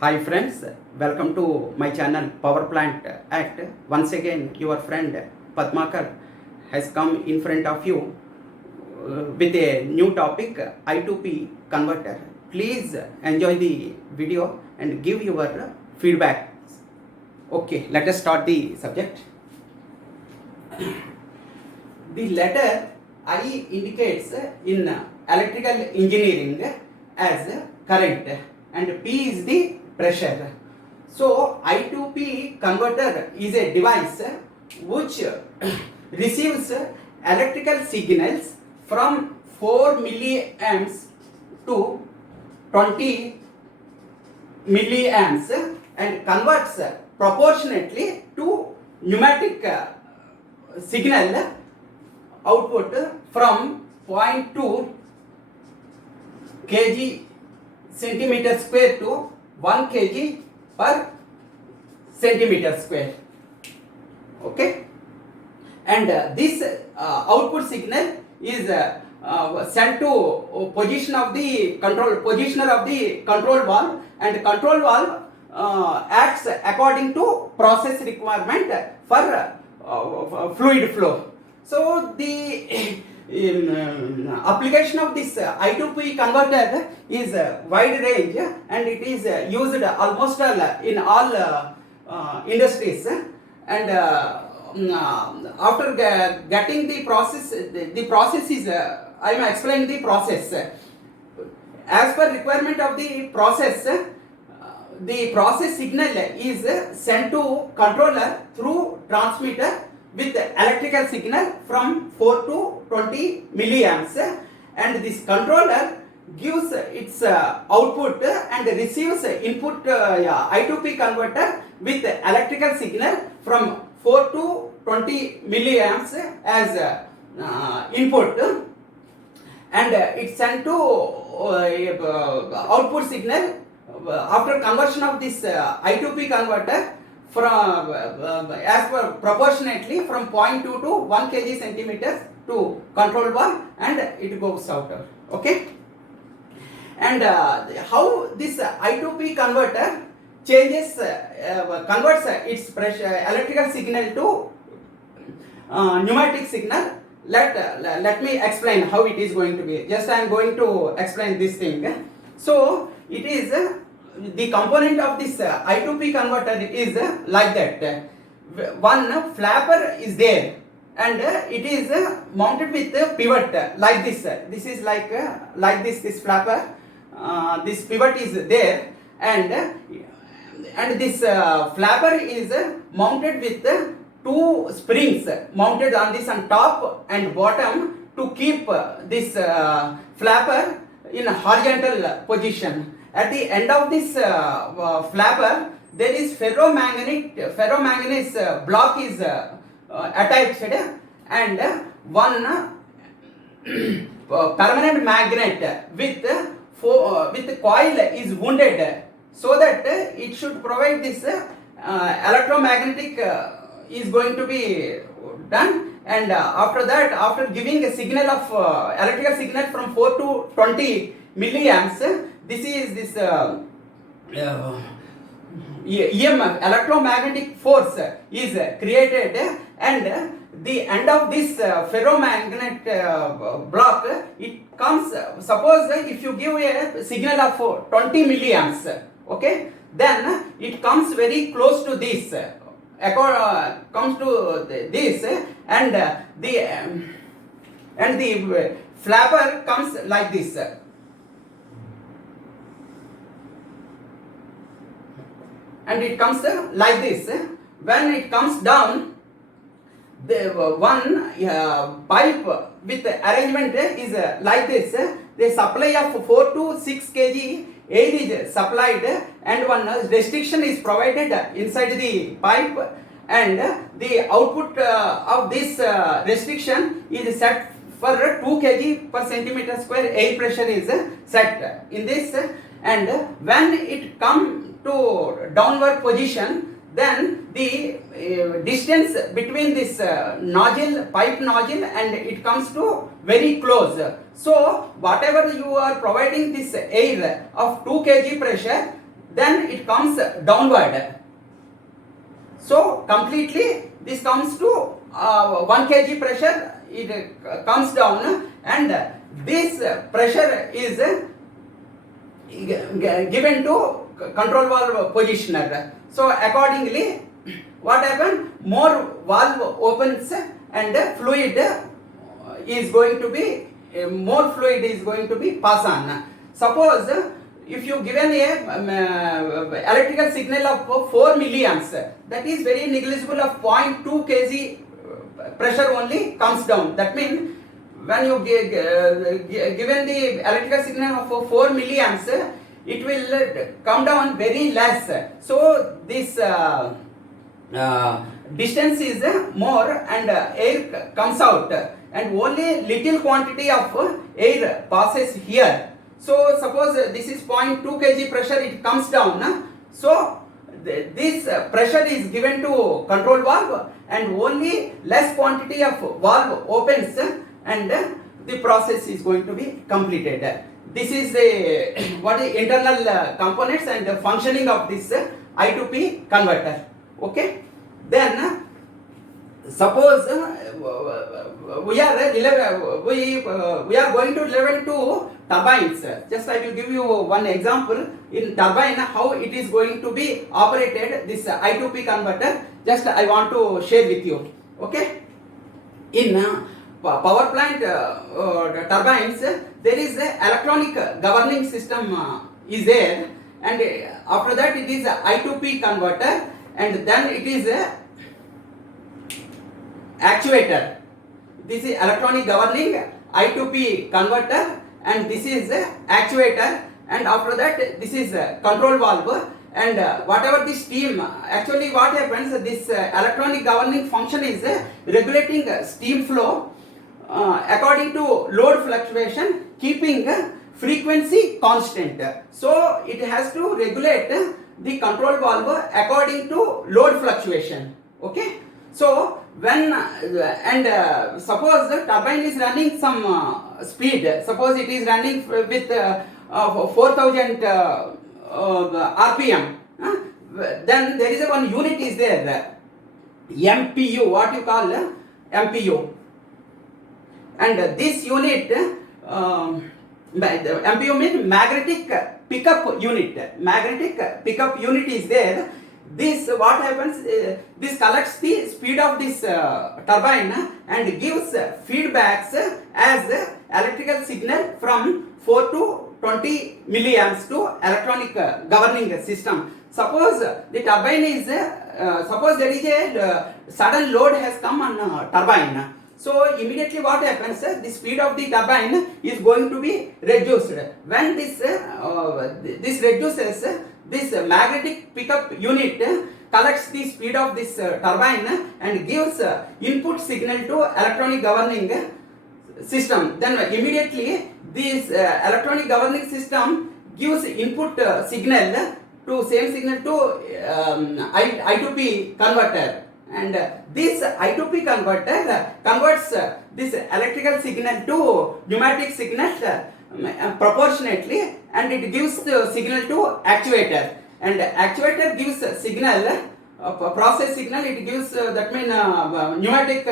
Hi friends, welcome to my channel Power Plant Act. Once again, your friend Padmakar has come in front of you with a new topic I2P converter. Please enjoy the video and give your feedback. Okay, let us start the subject. The letter I indicates in electrical engineering as current and P is the pressure. So I2P converter is a device which receives electrical signals from 4 milliamps to 20 milliamps and converts proportionately to pneumatic signal output from 0.2 kg centimeter square to 1 kg per centimeter square. Okay, and this output signal is sent to position of the positioner of the control valve, and control valve acts according to process requirement for fluid flow. So the application of this I2P converter is wide range and it is used almost in all industries, and after getting the process, the process is I am explaining the process. As per requirement of the process signal is sent to controller through transmitter with electrical signal from 4 to 20 milliamps, and this controller gives its output and receives input I2P converter with electrical signal from 4 to 20 milliamps as input, and it's sent to output signal after conversion of this I2P converter from as per proportionately from 0.2 to 1 kg centimeters to control valve, and it goes out. Okay, and how this I2P converter changes converts its pressure electrical signal to pneumatic signal. Let me explain how it is going to be. Just I am going to explain this thing. So it is the component of this I2P converter is like that. One flapper is there and it is mounted with a pivot like this. This is like this flapper. This pivot is there, and this flapper is mounted with two springs mounted on this on top and bottom to keep this flapper in a horizontal position. At the end of this flapper, there is ferromanganese block is attached, and one permanent magnet with coil is wounded, so that it should provide this electromagnetic is going to be done, and after that, after giving a signal of electrical signal from 4 to 20 milliamps, this is this EMF electromagnetic force is created, and the end of this ferromagnet block, it comes, suppose if you give a signal of 20 milliamps, okay, then it comes very close to this, comes to this, and the flapper comes like this. And it comes like this. When it comes down, the one pipe with arrangement is like this. The supply of 4 to 6 kg air is supplied, and one restriction is provided inside the pipe, and the output of this restriction is set for 2 kg per centimeter square. Air pressure is set in this, and when it comes to downward position, then the distance between this pipe nozzle, and it comes to very close. So whatever you are providing this air of 2 kg pressure, then it comes downward. So completely this comes to 1 kg pressure, it comes down, and this pressure is given to control valve positioner. So accordingly, what happens? More valve opens and fluid is going to be more fluid is going to be pass on. Suppose if you given a electrical signal of 4 milliamps, that is very negligible of 0.2 kg pressure only comes down. That means when you given the electrical signal of 4 milliamps, it will come down very less. So this distance is more and air comes out, and only little quantity of air passes here. So suppose this is 0.2 kg pressure, it comes down. So this pressure is given to control valve, and only less quantity of valve opens, and the process is going to be completed. This is the what is internal components and the functioning of this I2P converter. Okay. Then suppose we are going to level to turbines. Just I will give you one example in turbine how it is going to be operated, this I2P converter. Just I want to share with you. Okay. In power plant turbines, there is a electronic governing system is there, and after that it is a I2P converter, and then it is a actuator. This is electronic governing I2P converter, and this is a actuator, and after that this is a control valve, and whatever the steam, actually what happens, this electronic governing function is regulating steam flow according to load fluctuation, keeping frequency constant. So it has to regulate the control valve according to load fluctuation. Okay. So when suppose the turbine is running some speed, suppose it is running with 4000 RPM, then there is one unit is there, MPU, what you call MPU, and this unit MPU means magnetic pickup unit. Magnetic pickup unit is there. This what happens? This collects the speed of this turbine and gives feedbacks as electrical signal from 4 to 20 milliamps to electronic governing system. Suppose the turbine is suppose there is a sudden load has come on turbine. So immediately what happens? The speed of the turbine is going to be reduced. When this reduces, this magnetic pickup unit collects the speed of this turbine and gives input signal to electronic governing system. Then immediately this electronic governing system gives input signal to same signal to I2P converter. And this I2P converter converts this electrical signal to pneumatic signal proportionately, and it gives the signal to actuator, and actuator gives signal process signal, it gives that means pneumatic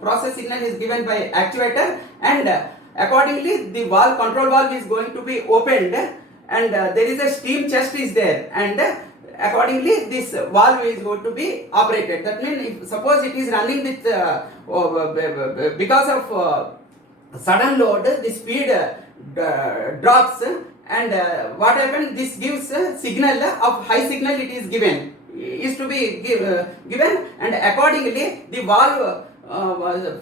process signal is given by actuator, and accordingly the valve, control valve is going to be opened, and there is a steam chest is there, and accordingly this valve is going to be operated. That means if suppose it is running with because of sudden load, the speed drops, and what happens, this gives signal of high signal it is given, is to be given, and accordingly the valve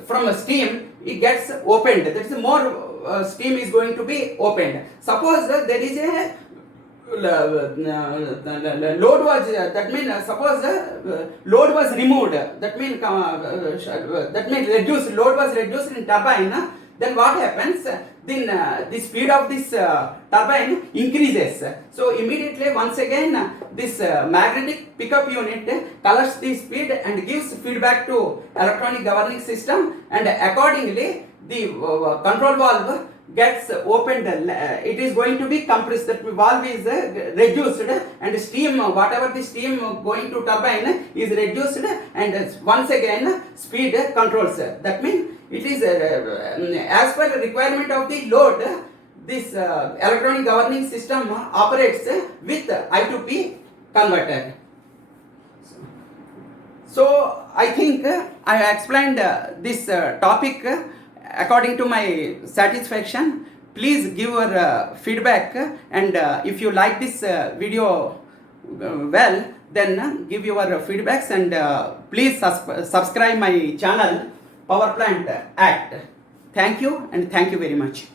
from steam it gets opened. That is more steam is going to be opened. Suppose there is a load was that means suppose load was removed, that means reduced, load was reduced in turbine, then what happens, then the speed of this turbine increases. So immediately once again this magnetic pickup unit collects the speed and gives feedback to electronic governing system, and accordingly the control valve gets opened, it is going to be compressed. That valve is reduced, and steam, whatever the steam going to turbine is reduced, and once again speed controls. That means it is as per the requirement of the load. This electronic governing system operates with I2P converter. So I think I have explained this topic according to my satisfaction. Please give your feedback, and if you like this video well, then give your feedbacks, and please subscribe my channel Power Plant Act. Thank you, and thank you very much.